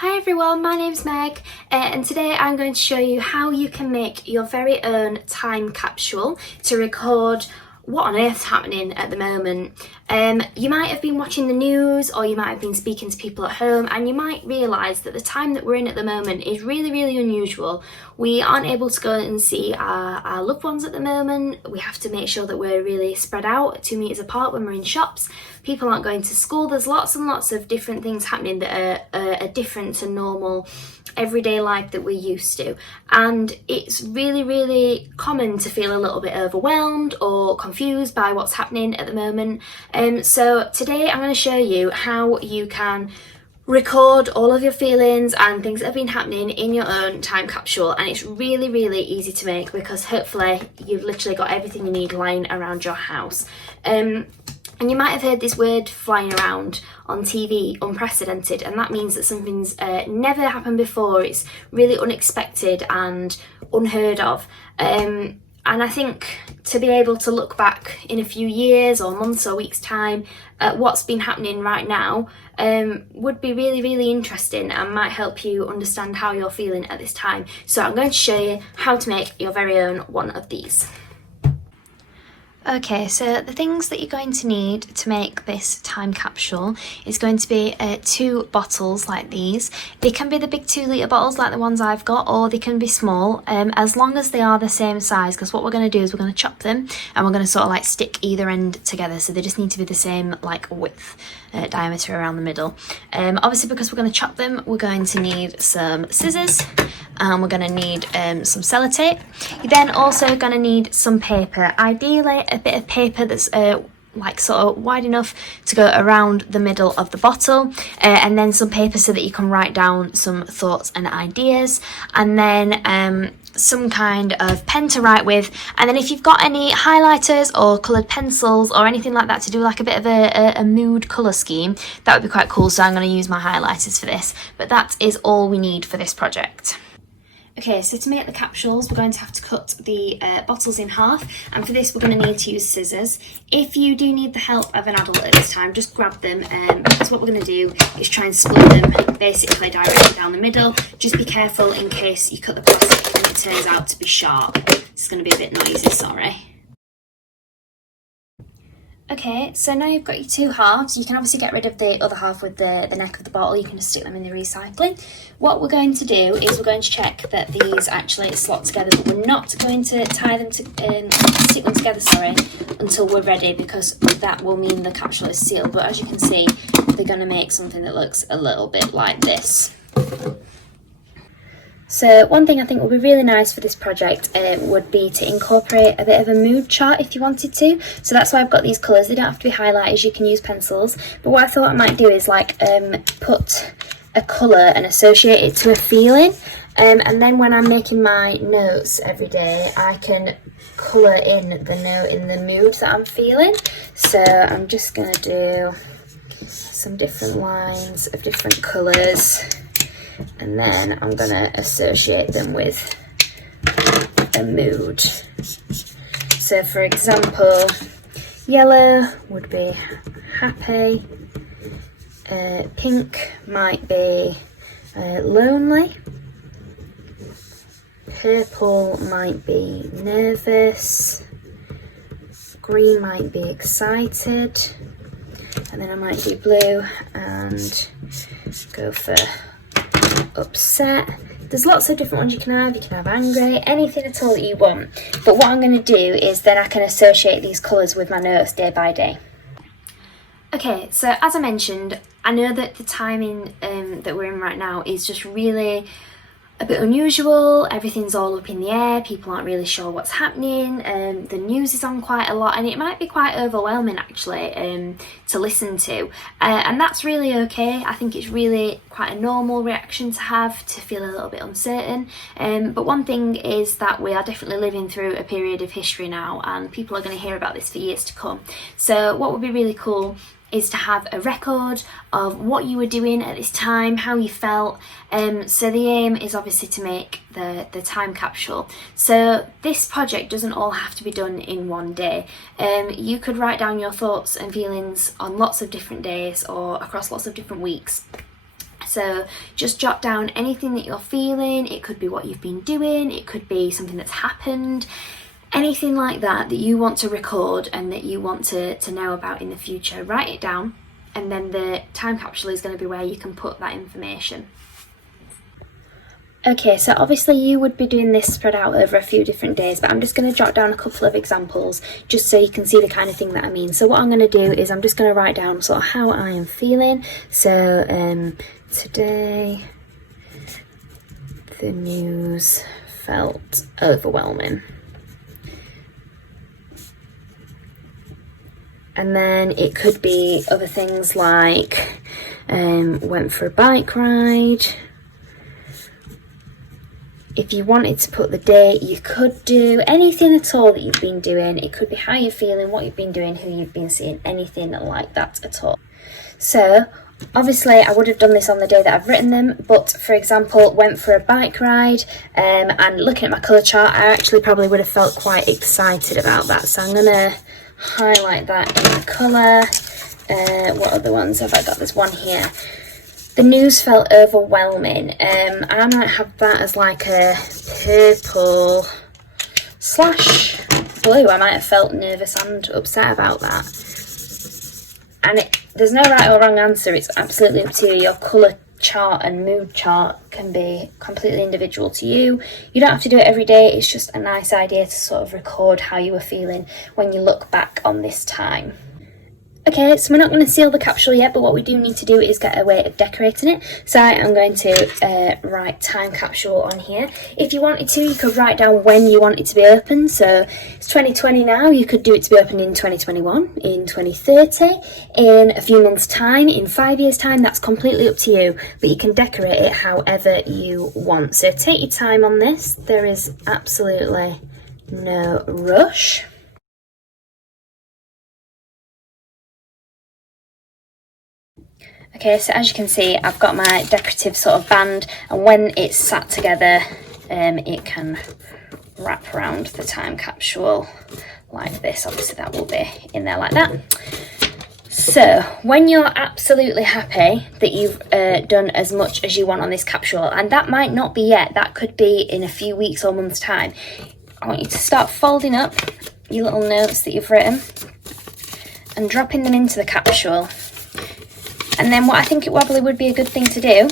Hi everyone, my name's Meg and today I'm going to show you how you can make your very own time capsule to record what on earth's happening at the moment. You might have been watching the news or you might have been speaking to people at home and you might realise that the time that we're in at the moment is really unusual. We aren't able to go and see our loved ones at the moment. We have to make sure that we're really spread out 2 metres apart when we're in shops. People aren't going to school. There's lots and lots of different things happening that are different to normal everyday life that we're used to, and it's really common to feel a little bit overwhelmed or confused by what's happening at the moment. So today I'm going to show you how you can record all of your feelings and things that have been happening in your own time capsule, and it's really easy to make because hopefully you've literally got everything you need lying around your house. And you might have heard this word flying around on TV, unprecedented, and that means that something's never happened before. It's really unexpected and unheard of. And I think to be able to look back in a few years or months or weeks' time at what's been happening right now would be really interesting and might help you understand how you're feeling at this time. So I'm going to show you how to make your very own one of these. Okay, so the things that you're going to need to make this time capsule is going to be 2 bottles like these. They can be the big 2-litre bottles like the ones I've got, or they can be small, as long as they are the same size, because what we're going to do is we're going to chop them and we're going to sort of like stick either end together, so they just need to be the same like width, diameter around the middle. Obviously because we're going to chop them, we're going to need some scissors and we're going to need some sellotape. You're then also going to need some paper, ideally a bit of paper that's like sort of wide enough to go around the middle of the bottle, and then some paper so that you can write down some thoughts and ideas, and then some kind of pen to write with, and then if you've got any highlighters or coloured pencils or anything like that to do like a bit of a mood colour scheme, that would be quite cool. So I'm going to use my highlighters for this, but that is all we need for this project. Okay, so to make the capsules, we're going to have to cut the bottles in half, and for this we're going to need to use scissors. If you do need the help of an adult at this time, just grab them, because what we're going to do is try and split them basically directly down the middle. Just be careful in case you cut the plastic and it turns out to be sharp. It's going to be a bit noisy, sorry. Okay, so now you've got your 2 halves. You can obviously get rid of the other half with the neck of the bottle. You can just stick them in the recycling. What we're going to do is we're going to check that these actually slot together, but we're not going to tie them to stick them together, sorry, until we're ready, because that will mean the capsule is sealed. But as you can see, they're going to make something that looks a little bit like this. So one thing I think would be really nice for this project would be to incorporate a bit of a mood chart if you wanted to. So that's why I've got these colours. They don't have to be highlighters, you can use pencils. But what I thought I might do is like put a colour and associate it to a feeling. And then when I'm making my notes every day, I can colour in the note in the mood that I'm feeling. So I'm just going to do some different lines of different colours, and then I'm going to associate them with a mood. So for example, yellow would be happy, pink might be lonely, purple might be nervous, green might be excited, and then I might do blue and go for upset. There's lots of different ones you can have. You can have angry, anything at all that you want. But what I'm going to do is then I can associate these colours with my notes day by day. Okay, so as I mentioned, I know that the timing that we're in right now is just really a bit unusual. Everything's all up in the air, people aren't really sure what's happening, the news is on quite a lot, and it might be quite overwhelming actually to listen to, and that's really okay. I think it's really quite a normal reaction to have, to feel a little bit uncertain, but one thing is that we are definitely living through a period of history now, and people are going to hear about this for years to come. So what would be really cool is to have a record of what you were doing at this time, how you felt. So the aim is obviously to make the time capsule. So this project doesn't all have to be done in one day. You could write down your thoughts and feelings on lots of different days or across lots of different weeks. So just jot down anything that you're feeling. It could be what you've been doing, it could be something that's happened, anything like that that you want to record and that you want to know about in the future. Write it down, and then the time capsule is going to be where you can put that information. Okay, so obviously you would be doing this spread out over a few different days, but I'm just going to jot down a couple of examples just so you can see the kind of thing that I mean. So what I'm going to do is I'm just going to write down sort of how I am feeling. So today the news felt overwhelming. And then it could be other things like went for a bike ride. If you wanted to put the date, you could do anything at all that you've been doing. It could be how you're feeling, what you've been doing, who you've been seeing, anything like that at all. So obviously I would have done this on the day that I've written them, but for example, went for a bike ride, and looking at my colour chart, I actually probably would have felt quite excited about that. So I'm going to highlight that in colour. What other ones have I got? There's one here. The news felt overwhelming. I might have that as like a purple / blue. I might have felt nervous and upset about that. And there's no right or wrong answer. It's absolutely up to you. Your colour chart and mood chart can be completely individual to you. You don't have to do it every day. It's just a nice idea to sort of record how you were feeling when you look back on this time. Okay, so we're not going to seal the capsule yet, but what we do need to do is get a way of decorating it. So I'm going to write time capsule on here. If you wanted to, you could write down when you want it to be open. So it's 2020 now, you could do it to be open in 2021, in 2030, in a few months' time, in 5 years' time. That's completely up to you, but you can decorate it however you want. So take your time on this. There is absolutely no rush. Okay, so as you can see, I've got my decorative sort of band, and when it's sat together, it can wrap around the time capsule like this. Obviously that will be in there like that. So when you're absolutely happy that you've done as much as you want on this capsule, and that might not be yet, that could be in a few weeks or months' time, I want you to start folding up your little notes that you've written and dropping them into the capsule. And then what I think it probably would be a good thing to do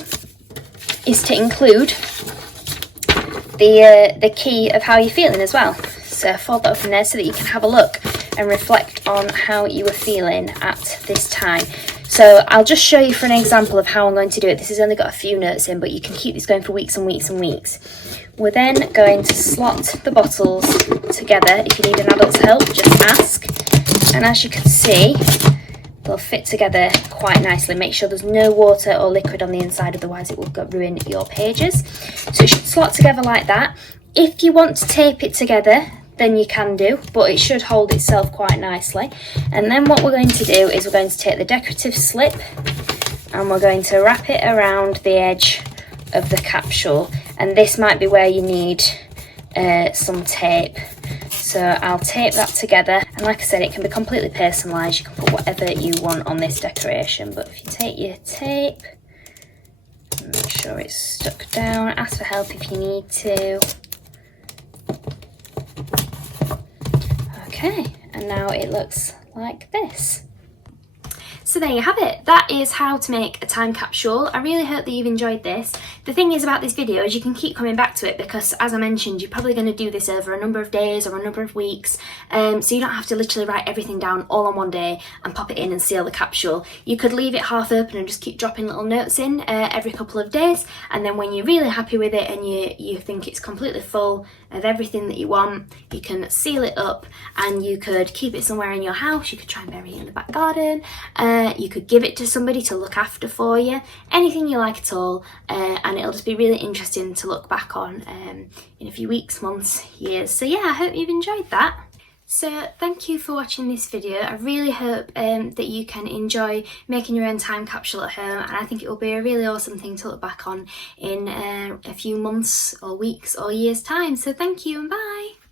is to include the key of how you're feeling as well. So fold that up in there so that you can have a look and reflect on how you were feeling at this time. So I'll just show you for an example of how I'm going to do it. This has only got a few notes in, but you can keep this going for weeks and weeks and weeks. We're then going to slot the bottles together. If you need an adult's help, just ask. And as you can see, they'll fit together quite nicely. Make sure there's no water or liquid on the inside, otherwise it will ruin your pages. So it should slot together like that. If you want to tape it together, then you can do, but it should hold itself quite nicely. And then what we're going to do is we're going to take the decorative slip and we're going to wrap it around the edge of the capsule. And this might be where you need some tape. So I'll tape that together, and like I said, it can be completely personalised. You can put whatever you want on this decoration, but if you take your tape, make sure it's stuck down, ask for help if you need to. Okay, and now it looks like this. So there you have it. That is how to make a time capsule. I really hope that you've enjoyed this. The thing is about this video is you can keep coming back to it because, as I mentioned, you're probably going to do this over a number of days or a number of weeks. So you don't have to literally write everything down all on one day and pop it in and seal the capsule. You could leave it half open and just keep dropping little notes in every couple of days. And then when you're really happy with it and you think it's completely full of everything that you want, you can seal it up and you could keep it somewhere in your house. You could try and bury it in the back garden. You could give it to somebody to look after for you, anything you like at all, and it'll just be really interesting to look back on in a few weeks, months, years. So yeah, I hope you've enjoyed that. So thank you for watching this video. I really hope that you can enjoy making your own time capsule at home, and I think it will be a really awesome thing to look back on in a few months or weeks or years time. So thank you and bye.